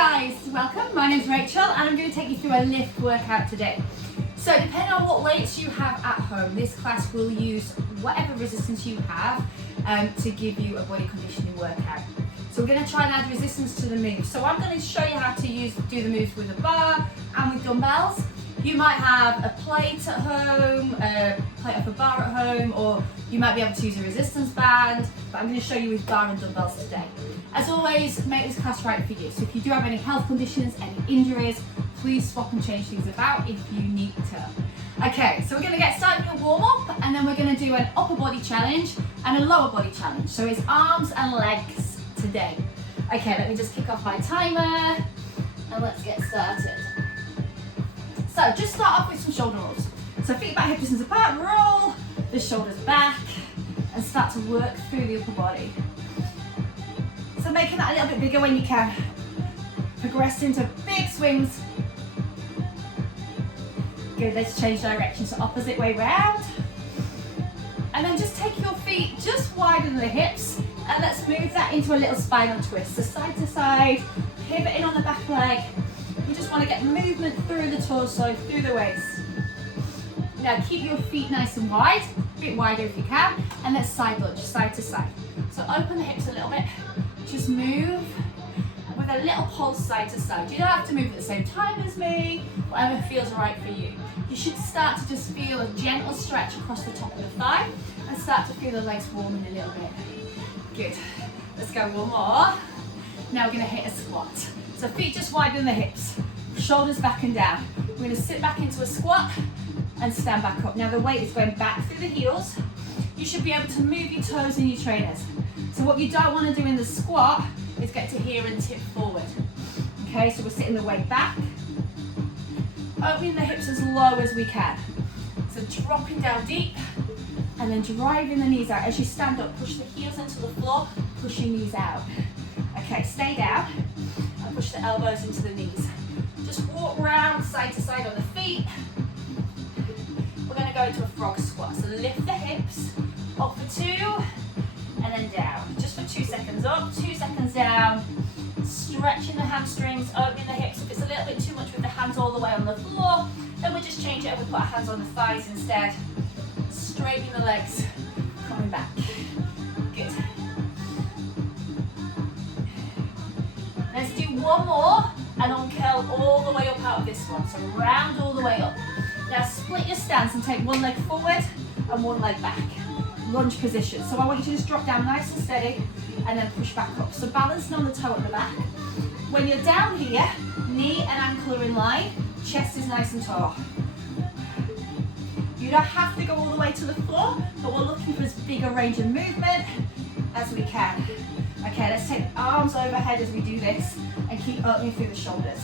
guys, welcome. My name's Rachel and I'm going to take you through a lift workout today. So depending on what weights you have at home, this class will use whatever resistance you have to give you a body conditioning workout. So we're going to try and add resistance to the moves. So I'm going to show you how to do the moves with a bar and with dumbbells. You might have a plate at home, a plate off a bar at home, or you might be able to use a resistance band, but I'm going to show you with bar and dumbbells today. As always, make this class right for you. So if you do have any health conditions, any injuries, please swap and change things about if you need to. Okay, so we're going to get started with a warm up, and then we're going to do an upper body challenge and a lower body challenge. So it's arms and legs today. Okay, let me just kick off my timer and let's get started. So just start off with some shoulder rolls. So feet back, hip distance apart, roll the shoulders back and start to work through the upper body. So making that a little bit bigger when you can. Progress into big swings. Good, let's change direction, so opposite way round. And then just take your feet, just widen the hips, and let's move that into a little spinal twist. So side to side, pivoting on the back leg. You just want to get movement through the torso, through the waist. Now keep your feet nice and wide, a bit wider if you can, and let's side lunge, side to side. So open the hips a little bit, just move with a little pulse side to side. You don't have to move at the same time as me, whatever feels right for you. You should start to just feel a gentle stretch across the top of the thigh and start to feel the legs warming a little bit. Good, let's go one more. Now we're going to hit a squat. So feet just widen the hips, shoulders back and down. We're going to sit back into a squat and stand back up. Now the weight is going back through the heels. You should be able to move your toes in your trainers. So what you don't want to do in the squat is get to here and tip forward. Okay, so we're sitting the weight back, opening the hips as low as we can. So dropping down deep and then driving the knees out. As you stand up, push the heels into the floor, pushing knees out. Okay, stay down and push the elbows into the knees. Just walk round side to side on the feet. We're going to go into a frog squat. So lift the hips, up for 2, and then down. Just for 2 seconds up, 2 seconds down. Stretching the hamstrings, opening the hips. If it's a little bit too much with the hands all the way on the floor, then we just change it and we put our hands on the thighs instead. Straightening the legs, coming back. Good. Let's do one more and uncurl all the way up out of this one. So round all the way up. Now split your stance and take one leg forward and one leg back. Lunge position. So I want you to just drop down nice and steady and then push back up. So balancing on the toe at the back. When you're down here, knee and ankle are in line, chest is nice and tall. You don't have to go all the way to the floor, but we're looking for as big a range of movement as we can. Okay, let's take the arms overhead as we do this and keep opening through the shoulders.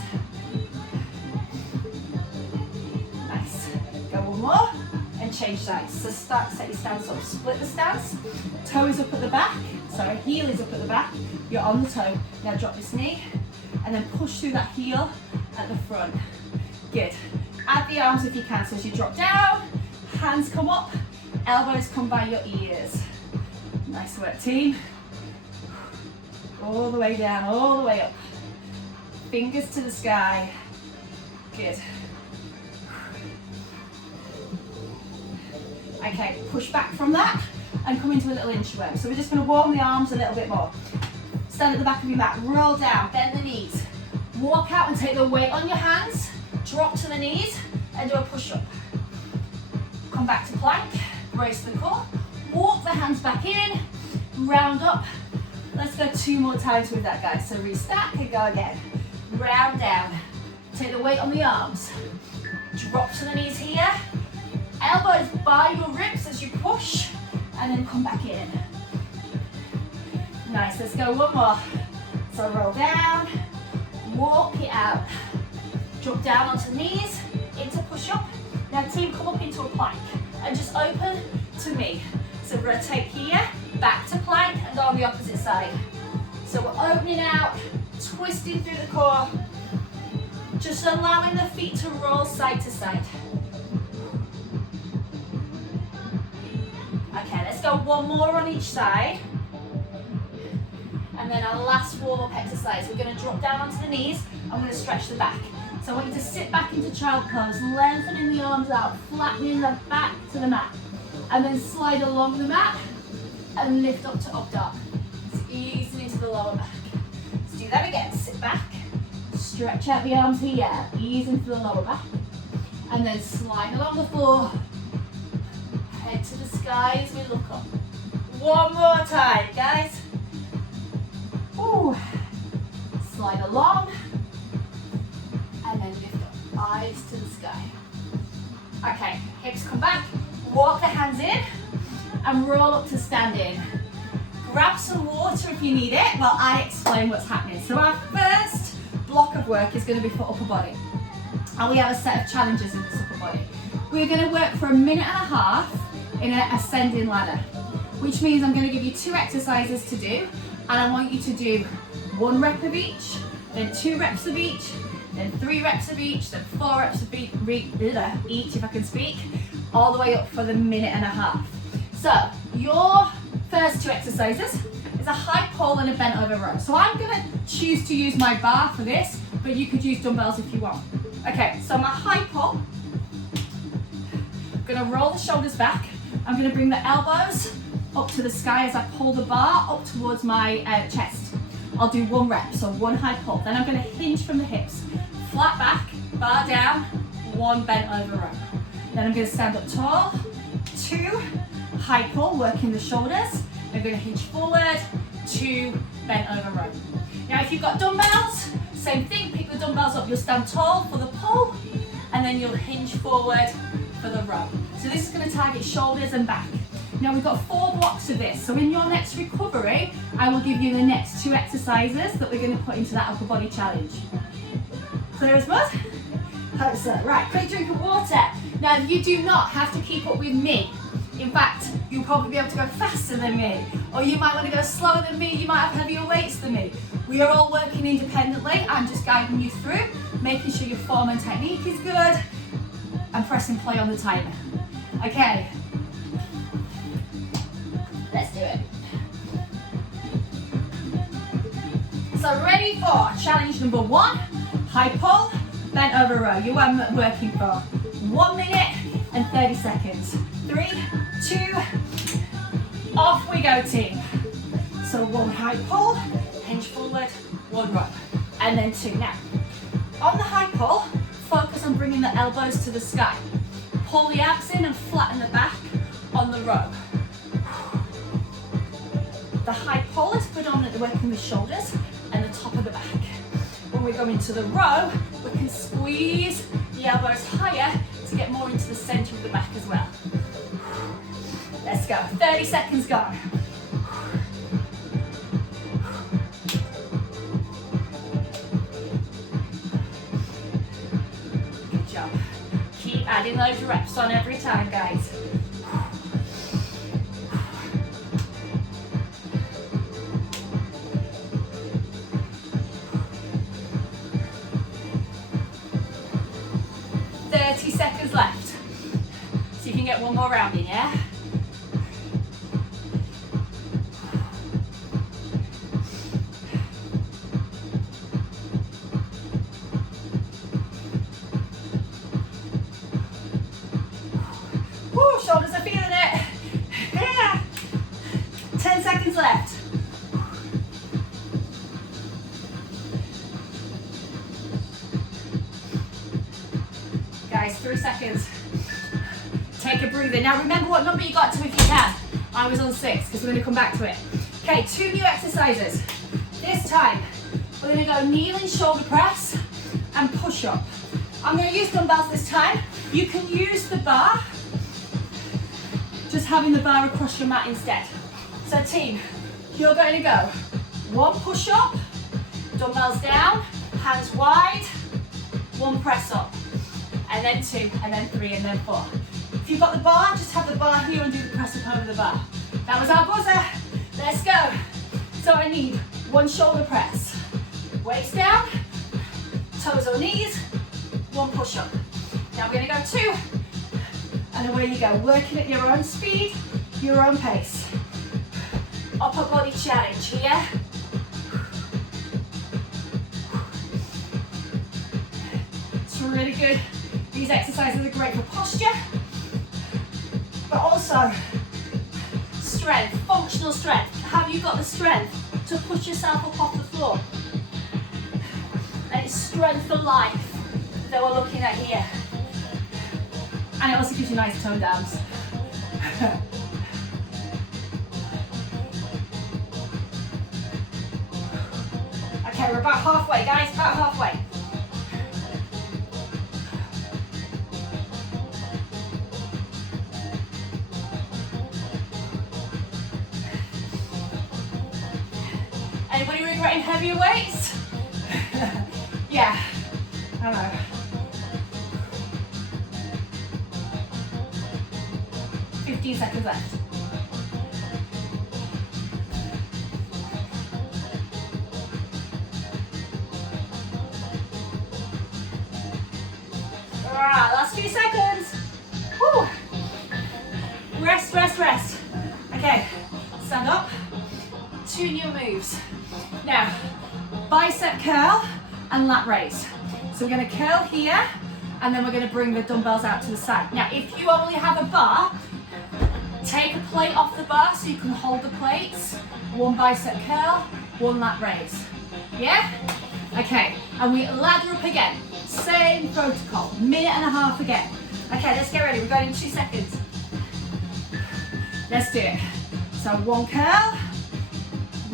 Nice. Go one more and change sides. So set your stance up, split the stance, toe is up at the back, sorry, heel is up at the back, you're on the toe. Now drop this knee and then push through that heel at the front. Good. Add the arms if you can, so as you drop down, hands come up, elbows come by your ears. Nice work, team. All the way down, all the way up. Fingers to the sky. Good. Okay, push back from that and come into a little inchworm. So we're just going to warm the arms a little bit more. Stand at the back of your mat, roll down, bend the knees. Walk out and take the weight on your hands. Drop to the knees and do a push-up. Come back to plank, brace the core. Walk the hands back in, round up. Let's go 2 more times with that, guys. So restack and go again. Round down. Take the weight on the arms. Drop to the knees here. Elbows by your ribs as you push, and then come back in. Nice, let's go one more. So roll down, walk it out. Drop down onto the knees, into push-up. Now team, come up into a plank, and just open to me. So rotate here, back to plank, and go on the opposite side. So we're opening out, twisting through the core, just allowing the feet to roll side to side. Okay, let's go one more on each side. And then our last warm-up exercise. We're going to drop down onto the knees. I'm going to stretch the back. So I want you to sit back into child pose, lengthening the arms out, flattening the back to the mat. And then slide along the mat and lift up to up dog. It's easing into the lower back. Let's do that again. Sit back, stretch out the arms here, ease into the lower back. And then slide along the floor. Head to the sky as we look up. One more time, guys. Ooh. Slide along. And then lift up. Eyes to the sky. Okay, hips come back. Walk the hands in. And roll up to standing. Grab some water if you need it while I explain what's happening. So our first block of work is going to be for upper body. And we have a set of challenges in this upper body. We're going to work for 1.5 minutes in an ascending ladder, which means I'm going to give you 2 exercises to do, and I want you to do 1 rep of each, then 2 reps of each, then 3 reps of each, then 4 reps of each, if I can speak, all the way up for the 1.5 minutes. So your first 2 exercises is a high pull and a bent over row. So I'm going to choose to use my bar for this, but you could use dumbbells if you want. Okay, so my high pull, I'm going to roll the shoulders back. I'm going to bring the elbows up to the sky as I pull the bar up towards my chest. I'll do 1 rep, so 1 high pull. Then I'm going to hinge from the hips. Flat back, bar down, 1 bent over row. Then I'm going to stand up tall, 2 high pull, working the shoulders. I'm going to hinge forward, 2 bent over row. Now if you've got dumbbells, same thing, pick the dumbbells up. You'll stand tall for the pull, and then you'll hinge forward for the row. So this is going to target shoulders and back. Now we've got 4 blocks of this. So in your next recovery, I will give you the next 2 exercises that we're going to put into that upper body challenge. Clear as mud? Hope so. Right, quick drink of water. Now you do not have to keep up with me. In fact, you'll probably be able to go faster than me, or you might want to go slower than me, you might have heavier weights than me. We are all working independently. I'm just guiding you through, making sure your form and technique is good, and pressing play on the timer. Okay, let's do it. So ready for challenge number 1, high pull, bent over row. You are working for 1 minute and 30 seconds. 3, 2, off we go, team. So 1 high pull, hinge forward, 1 row, and then 2. Now, on the high pull, focus on bringing the elbows to the sky. Pull the abs in and flatten the back on the row. The high pull is predominantly working the shoulders and the top of the back. When we go into the row, we can squeeze the elbows higher to get more into the center of the back as well. Let's go. 30 seconds gone. Good job. Keep adding those reps on every time, guys. Seconds left. So you can get 1 more round in, yeah? Woo, shoulders are feeling it. Yeah. 10 seconds left. Guys, 3 seconds. Take a breather. Now remember what number you got to if you can. I was on 6 because we're going to come back to it. Okay, 2 new exercises. This time, we're going to go kneeling shoulder press and push up. I'm going to use dumbbells this time. You can use the bar, just having the bar across your mat instead. So team, you're going to go 1 push up, dumbbells down, hands wide, 1 press up. And then 2, and then 3, and then 4. If you've got the bar, just have the bar here and do the press up over the bar. That was our buzzer. Let's go. So I need 1 shoulder press. Waist down, toes or knees, 1 push up. Now we're going to go 2, and away you go. Working at your own speed, your own pace. Upper body challenge here. really good. These exercises are great for posture, but also strength, functional strength. Have you got the strength to push yourself up off the floor? And it's strength for life that we're looking at here. And it also gives you nice tone downs. Okay, we're about halfway, guys, about halfway. Anybody regretting heavier weights? Yeah, I know. Seconds left. Alright, last few seconds. Whew. Rest, rest, rest. Okay, stand up. 2 new moves. Now, bicep curl and lat raise. So we're going to curl here, and then we're going to bring the dumbbells out to the side. Now, if you only have a bar, take a plate off the bar so you can hold the plates. 1 bicep curl, 1 lat raise. Yeah? Okay, and we ladder up again. Same protocol, 1.5 minutes again. Okay, let's get ready. We're going in 2 seconds. Let's do it. So 1 curl,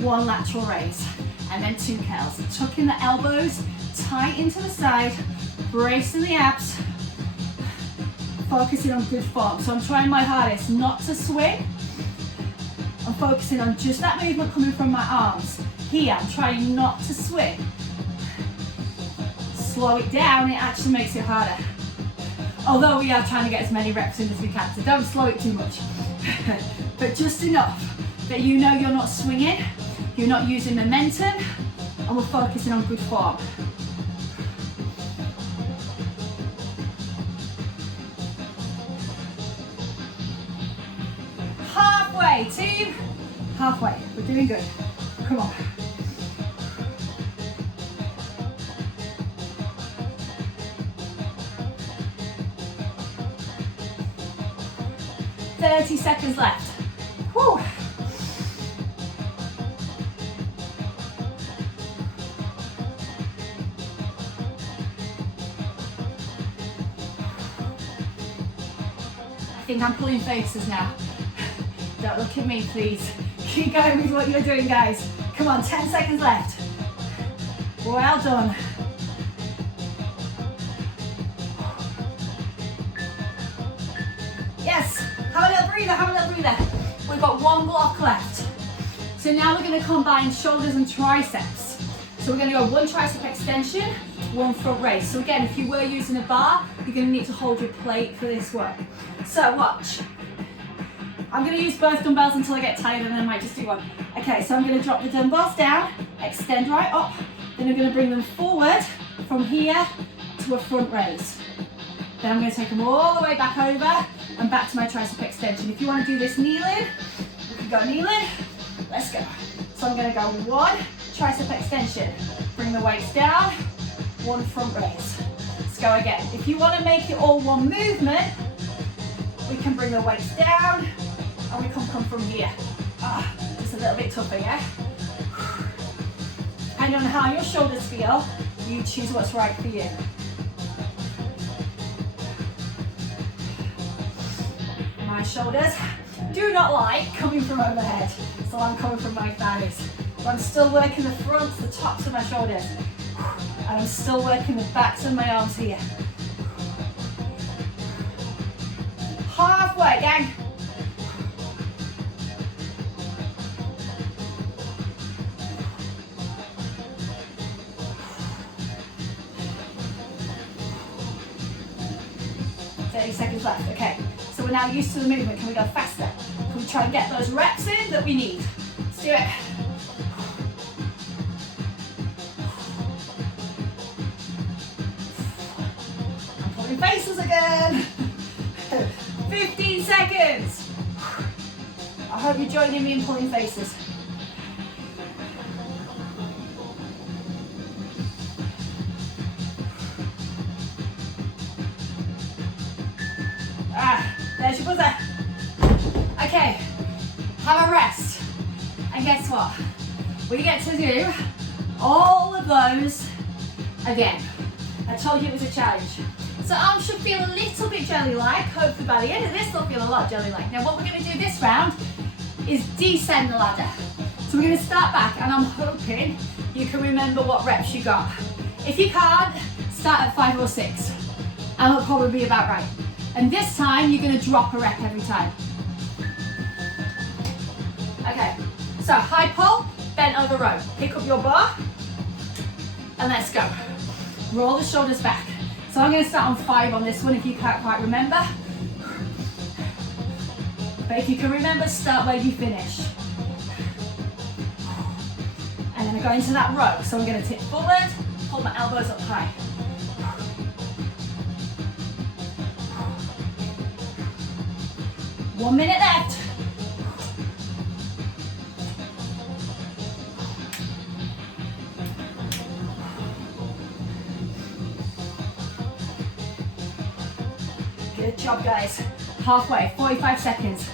1 lateral raise, and then 2 curls. Tucking the elbows tight into the side, bracing the abs, focusing on good form. So I'm trying my hardest not to swing. I'm focusing on just that movement coming from my arms. Here, I'm trying not to swing. Slow it down, it actually makes it harder. Although we are trying to get as many reps in as we can, so don't slow it too much. But just enough that you know you're not swinging, you're not using momentum, and we're focusing on good form. Halfway, team. Halfway. We're doing good. Come on. "30 seconds left." Whew. I think I'm pulling faces now. Don't look at me, please. Keep going with what you're doing, guys. Come on, 10 seconds left. Well done. Yes, have a little breather, have a little breather. We've got 1 block left. So now we're going to combine shoulders and triceps. So we're going to go 1 tricep extension, 1 front raise. So again, if you were using a bar, you're going to need to hold your plate for this work. So watch. I'm going to use both dumbbells until I get tired, and then I might just do 1. Okay, so I'm going to drop the dumbbells down, extend right up, then I'm going to bring them forward from here to a front raise. Then I'm going to take them all the way back over and back to my tricep extension. If you want to do this kneeling, we can go kneeling. Let's go. So I'm going to go 1 tricep extension, bring the weights down, 1 front raise. Let's go again. If you want to make it all 1 movement, we can bring the weights down, and we can come from here. Just a little bit tougher, yeah? Depending on how your shoulders feel, you choose what's right for you. My shoulders do not like coming from overhead, so I'm coming from my thighs. But I'm still working the fronts, the tops of my shoulders. And I'm still working the backs of my arms here. Halfway, gang. Seconds left. Okay, so we're now used to the movement. Can we go faster? Can we try and get those reps in that we need? Let's do it. I'm pulling faces again. 15 seconds. I hope you're joining me in pulling faces. We get to do all of those again. I told you it was a challenge. So arms should feel a little bit jelly-like. Hopefully by the end of this, they'll feel a lot jelly-like. Now what we're going to do this round is descend the ladder. So we're going to start back, and I'm hoping you can remember what reps you got. If you can't, start at 5 or 6. And it'll probably be about right. And this time, you're going to drop a rep every time. Okay, so high pull, bent over row. Pick up your bar, and let's go. Roll the shoulders back. So I'm going to start on 5 on this one if you can't quite remember. But if you can remember, start where you finish. And then I go into that row. So I'm going to tip forward, pull my elbows up high. One minute left. Good job, guys. Halfway, 45 seconds.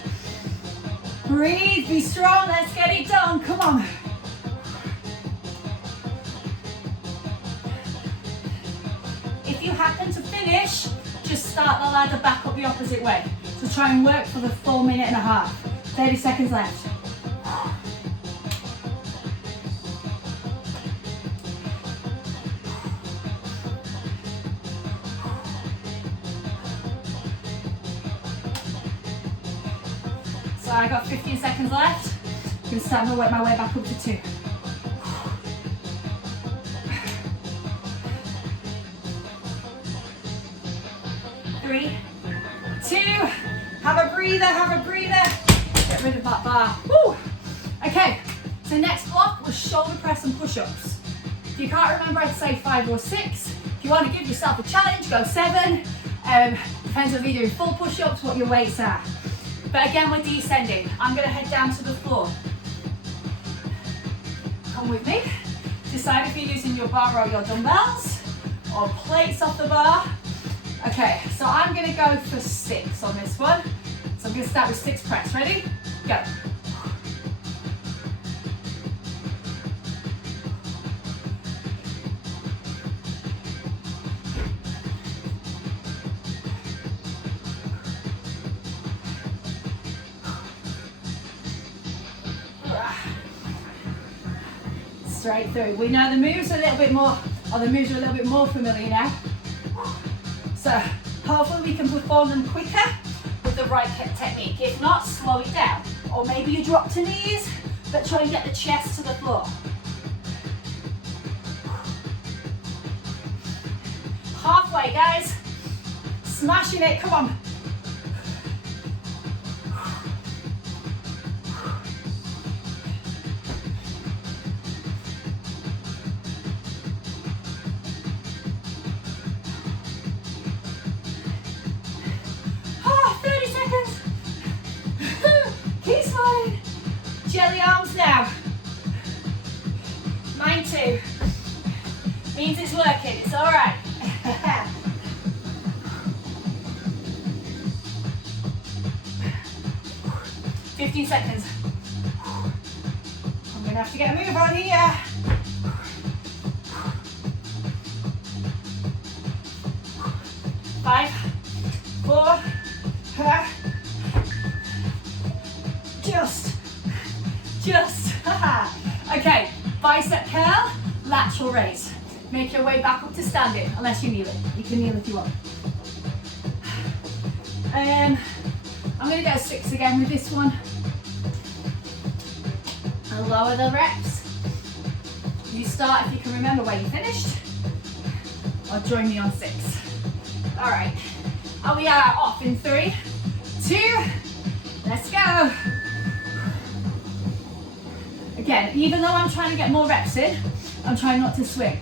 Breathe, be strong, let's get it done, come on. If you happen to finish, just start the ladder back up the opposite way. So try and work for the full minute and a half. 30 seconds left. So I got 15 seconds left. I'm going to start to work my way back up to 2. Three, 2, have a breather, have a breather. Get rid of that bar. Woo! Okay, so next block was shoulder press and push-ups. If you can't remember, I'd say 5 or 6. If you want to give yourself a challenge, go 7. Depends whether you're doing full push-ups, what your weights are. But again, we're descending. I'm going to head down to the floor. Come with me. Decide if you're using your bar or your dumbbells or plates off the bar. Okay, so I'm going to go for 6 on this one. So I'm going to start with 6 press. Ready? Go. Straight through. We know the moves are a little bit more, familiar now. So hopefully we can perform them quicker with the right technique. If not, slow it down. Or maybe you drop to knees, but try and get the chest to the floor. Halfway, guys. Smashing it, come on. Jelly arms now. Mine too. Means it's working, it's alright. 15 seconds. I'm gonna have to get a move on here. Five, 4, just. Okay, bicep curl, lateral raise. Make your way back up to standing, unless you kneel it. You can kneel if you want. I'm going to go 6 again with this one. And lower the reps. You start if you can remember where you finished, or join me on 6. All right, and we are off in 3, 2, let's go. Again, even though I'm trying to get more reps in, I'm trying not to swing.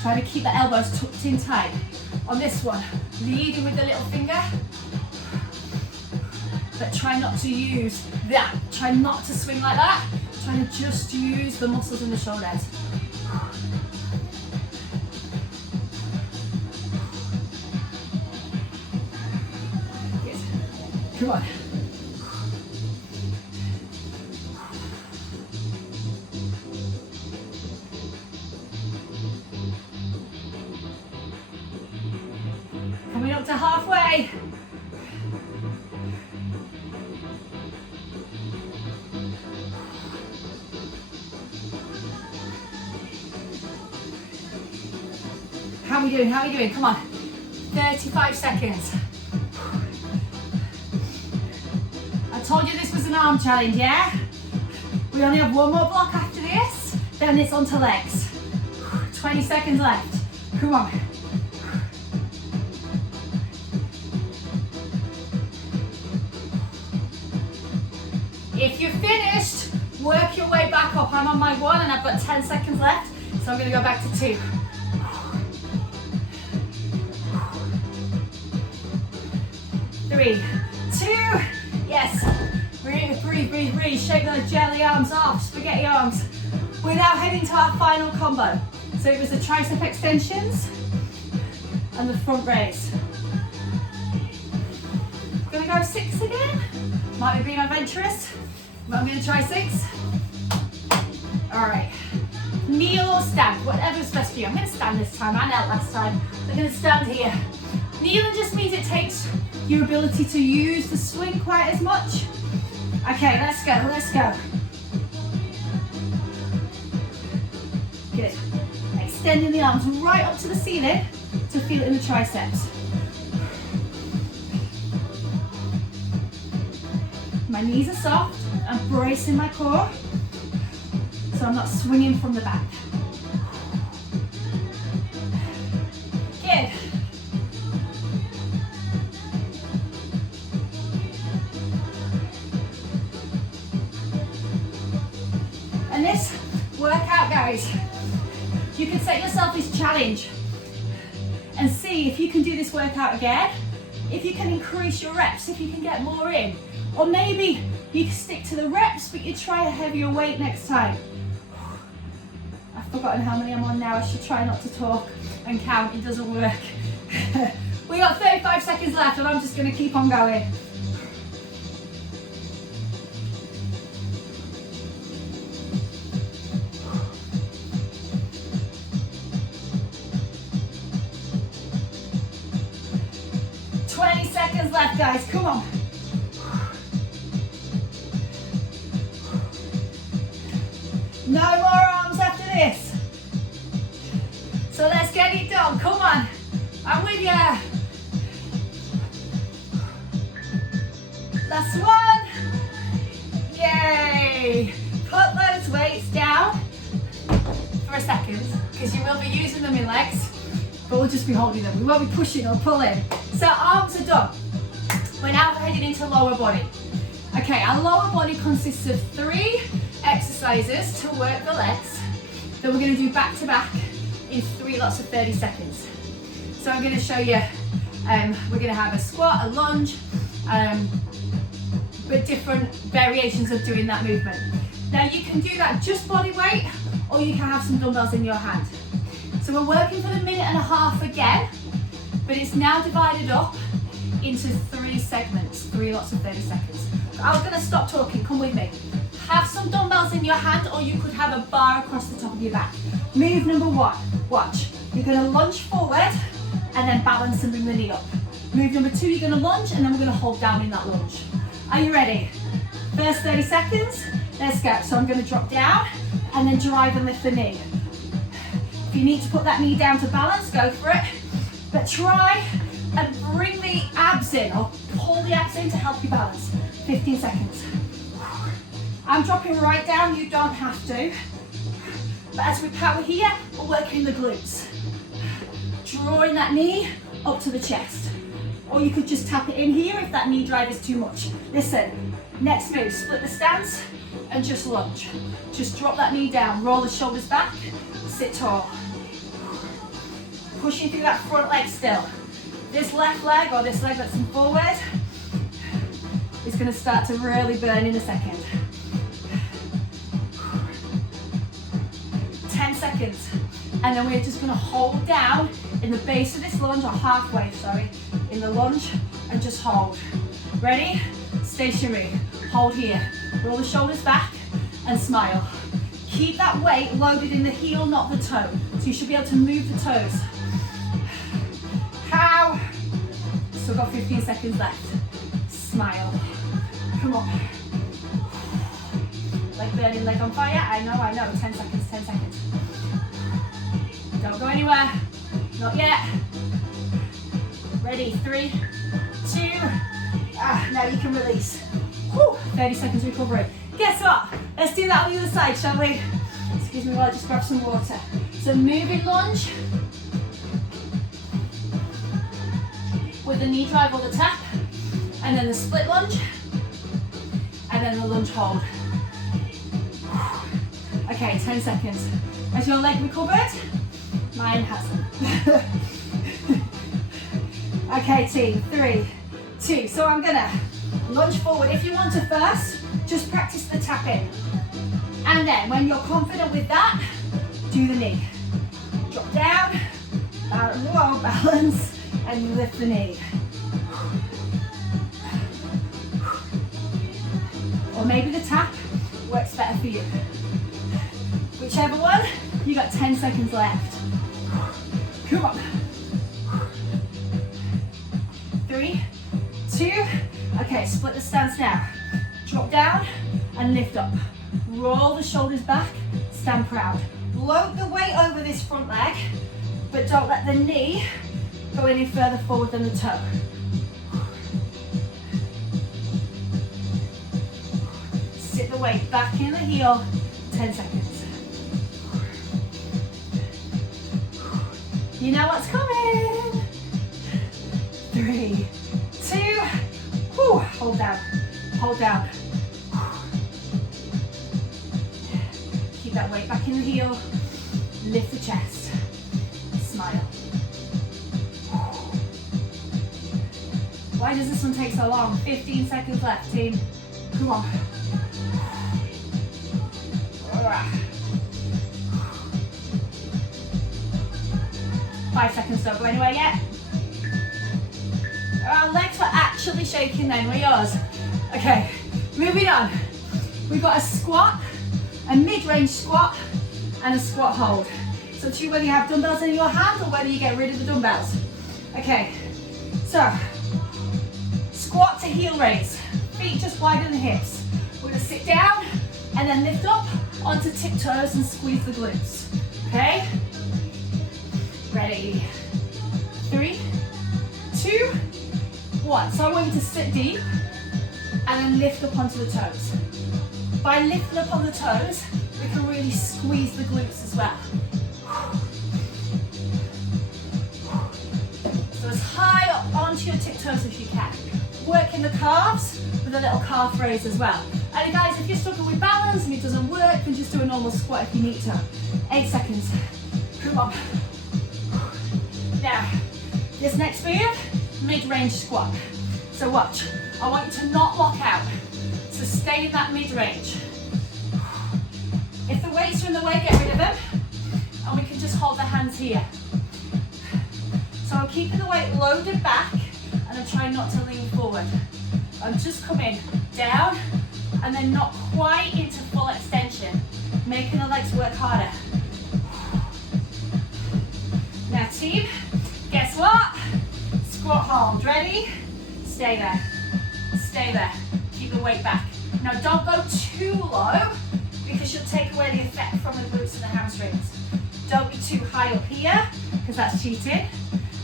Try to keep the elbows tucked in tight. On this one, leading with the little finger, but try not to use that. Try not to swing like that. Try to just use the muscles in the shoulders. Good. Come on. to halfway. How are we doing? How are we doing? Come on. 35 seconds. I told you this was an arm challenge, yeah? We only have one more block after this, then it's onto legs. 20 seconds left. Come on. If you're finished, work your way back up. I'm on my 1 and I've got 10 seconds left, so I'm going to go back to 2. 3, 2, yes. Breathe, breathe, breathe, breathe. Shake those jelly arms off, spaghetti arms. We're now heading to our final combo. So it was the tricep extensions and the front raise. Gonna go 6 again. Might be being adventurous, but I'm gonna try 6. All right. Kneel or stand, whatever's best for you. I'm gonna stand this time. I knelt last time. I'm gonna stand here. Kneeling just means it takes your ability to use the swing quite as much. Okay, let's go, let's go. Good. Extending the arms right up to the ceiling to feel it in the triceps. My knees are soft, I'm bracing my core, so I'm not swinging from the back. Good. And this workout, guys, you can set yourself this challenge and see if you can do this workout again, if you can increase your reps, if you can get more in. Or maybe you can stick to the reps, but you try a heavier weight next time. I've forgotten how many I'm on now. I should try not to talk and count. It doesn't work. We got 35 seconds left and I'm just going to keep on going. Left, guys, come on. No more arms after this. So let's get it done. Come on. I'm with you. Last one. Yay. Put those weights down for a second because you will be using them in legs, but we'll just be holding them. We won't be pushing or pulling. So arms are done. We're now heading into lower body. Okay, our lower body consists of 3 exercises to work the legs that we're going to do back to back in 3 lots of 30 seconds. So I'm going to show you, we're going to have a squat, a lunge, but different variations of doing that movement. Now you can do that just body weight, or you can have some dumbbells in your hand. So we're working for the 1.5 minutes again, but it's now divided up into 3 segments, 3 lots of 30 seconds. I'm going to stop talking, come with me. Have some dumbbells in your hand, or you could have a bar across the top of your back. Move number 1, watch. You're going to lunge forward and then balance and bring the knee up. Move number 2, you're going to lunge and then we're going to hold down in that lunge. Are you ready? First 30 seconds, let's go. So I'm going to drop down and then drive and lift the knee. If you need to put that knee down to balance, go for it. But try and bring the abs in, or pull the abs in to help you balance. 15 seconds. I'm dropping right down, you don't have to. But as we power here, we're working the glutes. Drawing that knee up to the chest. Or you could just tap it in here if that knee drive is too much. Listen, next move, split the stance and just lunge. Just drop that knee down, roll the shoulders back, sit tall. Pushing through that front leg still. This left leg, or this leg that's in forward, is going to start to really burn in a second. 10 seconds. And then we're just going to hold down in the base of this lunge, or halfway, sorry, in the lunge, and just hold. Ready? Stationary. Hold here. Roll the shoulders back and smile. Keep that weight loaded in the heel, not the toe. So you should be able to move the toes. How Still got 15 seconds left. Smile. Come on. Leg burning, leg on fire. I know. 10 seconds, 10 seconds. Don't go anywhere. Not yet. Ready, 3, 2. Now you can release. Whew, 30 seconds recovery. Guess what? Let's do that on the other side, shall we? Excuse me while I just grab some water. So moving lunge. With the knee drive or the tap. And then the split lunge. And then the lunge hold. Okay, 10 seconds. Has your leg recovered? Mine hasn't. Okay, team, 3, 2. So I'm gonna lunge forward. If you want to first, just practice the tapping. And then when you're confident with that, do the knee. Drop down, balance, and you lift the knee. Or maybe the tap works better for you. Whichever one, you got 10 seconds left. Come on. 3, 2. Okay, split the stance now. Drop down and lift up. Roll the shoulders back, stand proud. Load the weight over this front leg, but don't let the knee go any further forward than the toe. Sit the weight back in the heel, 10 seconds. You know what's coming. 3, 2. Whew. Hold down, hold down. Keep that weight back in the heel. Lift the chest. Smile. Why does this one take so long? 15 seconds left, team. Come on. 5 seconds, don't go anywhere yet. Our legs were actually shaking then, were yours? Okay, moving on. We've got a squat, a mid-range squat, and a squat hold. So choose whether you have dumbbells in your hand or whether you get rid of the dumbbells. Okay, so squat to heel raise. Feet just widen the hips. We're gonna sit down and then lift up onto tiptoes and squeeze the glutes. Okay? Ready? 3, 2, 1. So I want you to sit deep and then lift up onto the toes. By lifting up on the toes, we can really squeeze the glutes as well. So as high up onto your tiptoes as you can. Working the calves with a little calf raise as well. And guys, if you're struggling with balance and it doesn't work, then just do a normal squat if you need to. 8 seconds. Come on. Now, this next move, mid-range squat. So watch, I want you to not lock out. So stay in that mid-range. If the weights are in the way, get rid of them. And we can just hold the hands here. So I'm keeping the weight loaded back and I'm trying not to lean forward. I'm just coming down and then not quite into full extension, making the legs work harder. Now team, guess what? Squat hold, ready? Stay there, stay there. Keep the weight back. Now don't go too low because you'll take away the effect from the glutes and the hamstrings. Don't be too high up here because that's cheating.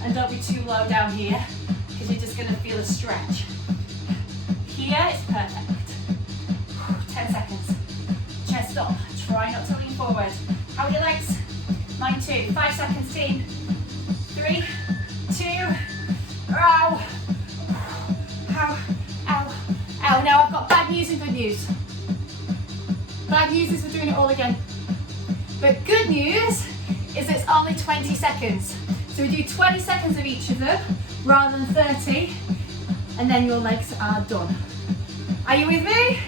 And don't be too low down here because you're just gonna feel a stretch. Here is perfect. 10 seconds. Chest up, try not to lean forward. How are your legs? Mine too. 5 seconds, team. 3, 2, ow. Ow, ow, ow. Now I've got bad news and good news. Bad news is we're doing it all again. But good news is it's only 20 seconds. So we do 20 seconds of each of them rather than 30, and then your legs are done. Are you with me?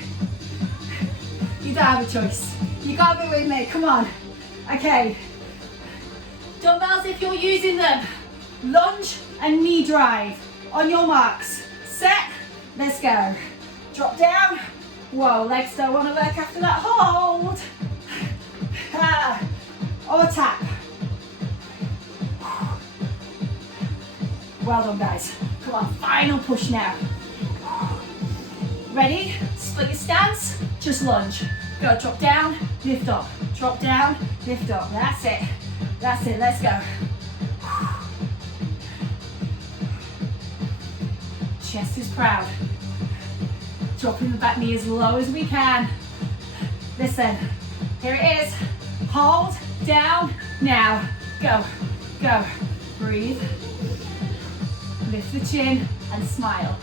You don't have a choice. You gotta be with me, come on. Okay. Dumbbells if you're using them. Lunge and knee drive. On your marks. Set, let's go. Drop down. Whoa, legs don't want to work after that. Hold. Or tap. Well done, guys. Come Come on, final push now. Ready? Split your stance, just lunge. Go, drop down, lift up. Drop down, lift up. That's it. That's it, let's go. Chest is proud. Dropping the back knee as low as we can. Listen, here it is. Hold, down, now. Go, go. Breathe. Lift the chin and smile.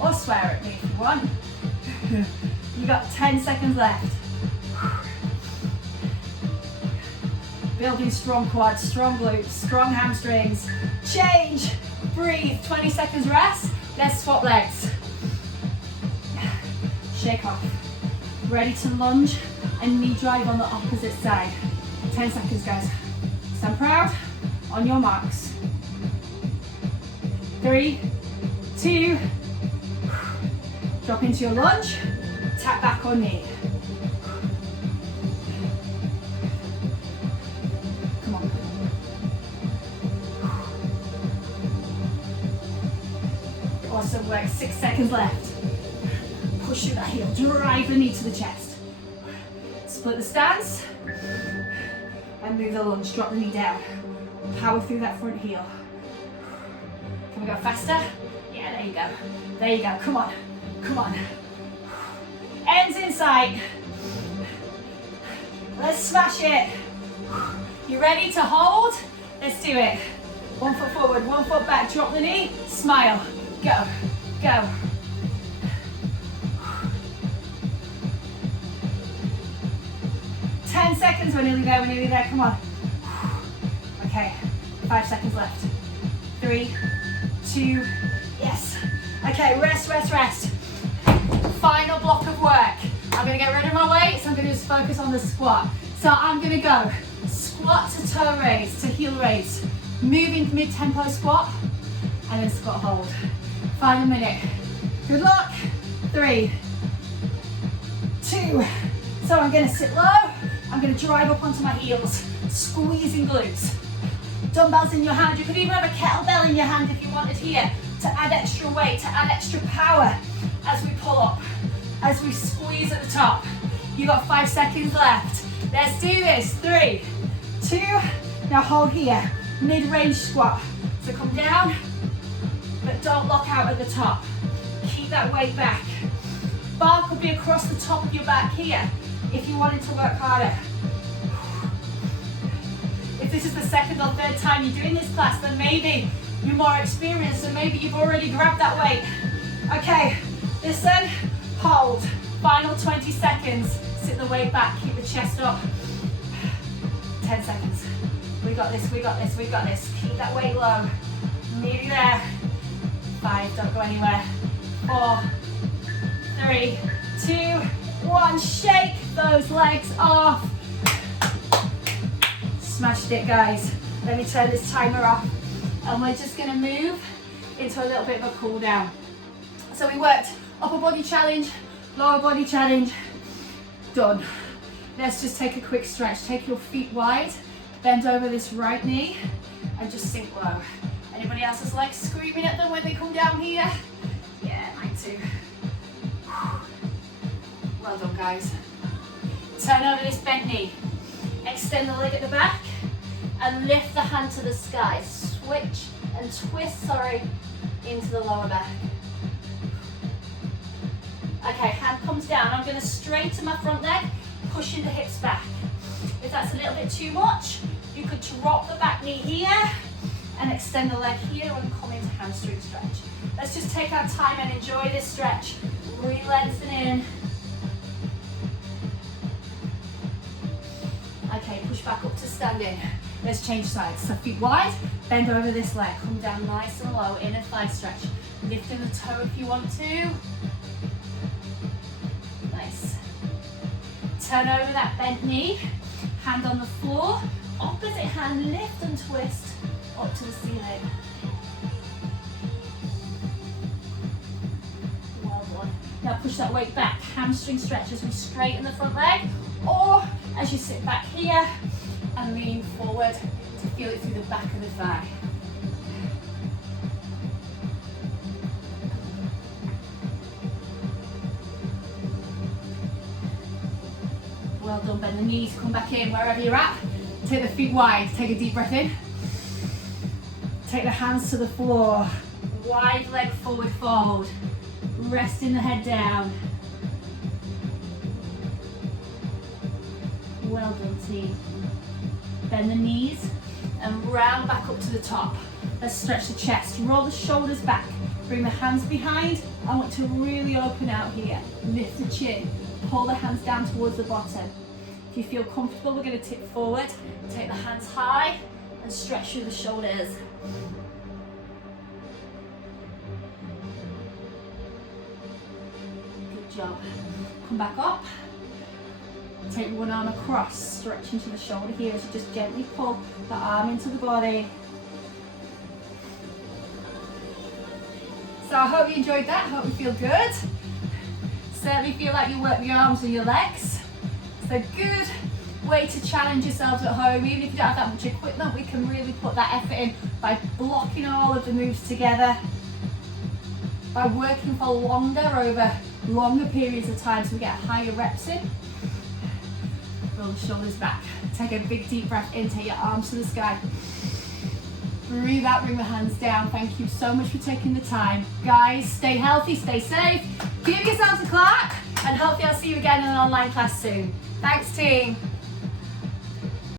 Or swear at me if you want. You got 10 seconds left. Building strong quads, strong glutes, strong hamstrings. Change, breathe, 20 seconds rest. Let's swap legs. Shake off. Ready to lunge and knee drive on the opposite side. 10 seconds, guys. Stand proud, on your marks. 3, 2, drop into your lunge, tap back or knee. Come on. Awesome work, 6 seconds left. Push through that heel, drive the knee to the chest. Split the stance, and move the lunge, drop the knee down. Power through that front heel. Can we go faster? Yeah, there you go. There you go, come on, come on. Ends in sight. Let's smash it. You ready to hold? Let's do it. 1 foot forward, 1 foot back, drop the knee, smile. Go, go. Seconds, we're nearly there, come on. Okay, 5 seconds left. 3, 2, yes. Okay, rest, rest, rest. Final block of work. I'm gonna get rid of my weights, I'm gonna just focus on the squat. So I'm gonna go squat to toe raise, to heel raise. Moving mid-tempo squat, and then squat hold. Final minute. Good luck. 3, 2. So I'm gonna sit low. I'm going to drive up onto my heels, squeezing glutes. Dumbbells in your hand. You could even have a kettlebell in your hand if you wanted here to add extra weight, to add extra power as we pull up, as we squeeze at the top. You got 5 seconds left. Let's do this. 3, 2, now hold here. Mid-range squat. So come down, but don't lock out at the top. Keep that weight back. Bar could be across the top of your back here if you wanted to work harder. If this is the second or third time you're doing this class, then maybe you're more experienced and maybe you've already grabbed that weight. Okay, listen, hold. Final 20 seconds. Sit the weight back, keep the chest up. 10 seconds. We got this, we got this, we got this. Keep that weight low. Nearly there. 5, don't go anywhere. 4, 3, 2, 1. Shake those legs off. Smashed it, guys. Let me turn this timer off. And we're just gonna move into a little bit of a cool down. So we worked upper body challenge, lower body challenge, done. Let's just take a quick stretch. Take your feet wide, bend over this right knee, and just sink low. Anybody else's legs screaming at them when they come down here? Yeah, mine too. Well done, guys. Turn over this bent knee. Extend the leg at the back, and lift the hand to the sky. Switch and twist, into the lower back. Okay, hand comes down. I'm going to straighten my front leg, pushing the hips back. If that's a little bit too much, you could drop the back knee here and extend the leg here and come into hamstring stretch. Let's just take our time and enjoy this stretch. Re-lengthen in. Okay, push back up to standing. Let's change sides. So feet wide, bend over this leg. Come down nice and low, inner thigh stretch. Lifting the toe if you want to. Nice. Turn over that bent knee. Hand on the floor. Opposite hand, lift and twist up to the ceiling. Well done. Now push that weight back. Hamstring stretch as we straighten the front leg. Or as you sit back here and lean forward to feel it through the back of the thigh. Well done, bend the knees, come back in wherever you're at. Take the feet wide, take a deep breath in. Take the hands to the floor. Wide leg forward fold. Resting the head down. Well done, team. Bend the knees and round back up to the top. Let's stretch the chest, roll the shoulders back. Bring the hands behind. I want to really open out here. Lift the chin. Pull the hands down towards the bottom. If you feel comfortable, we're going to tip forward. Take the hands high and stretch through the shoulders. Good job. Come back up. Take one arm across, stretch into the shoulder here as you just gently pull the arm into the body. So I hope you enjoyed that, I hope you feel good. Certainly feel like you work the arms and your legs. It's a good way to challenge yourselves at home. Even if you don't have that much equipment, we can really put that effort in by blocking all of the moves together, by working for longer periods of time so we get higher reps in. Roll the shoulders back. Take a big deep breath in, take your arms to the sky. Breathe out, bring the hands down. Thank you so much for taking the time. Guys, stay healthy, stay safe. Give yourselves a clap, and hopefully I'll see you again in an online class soon. Thanks, team.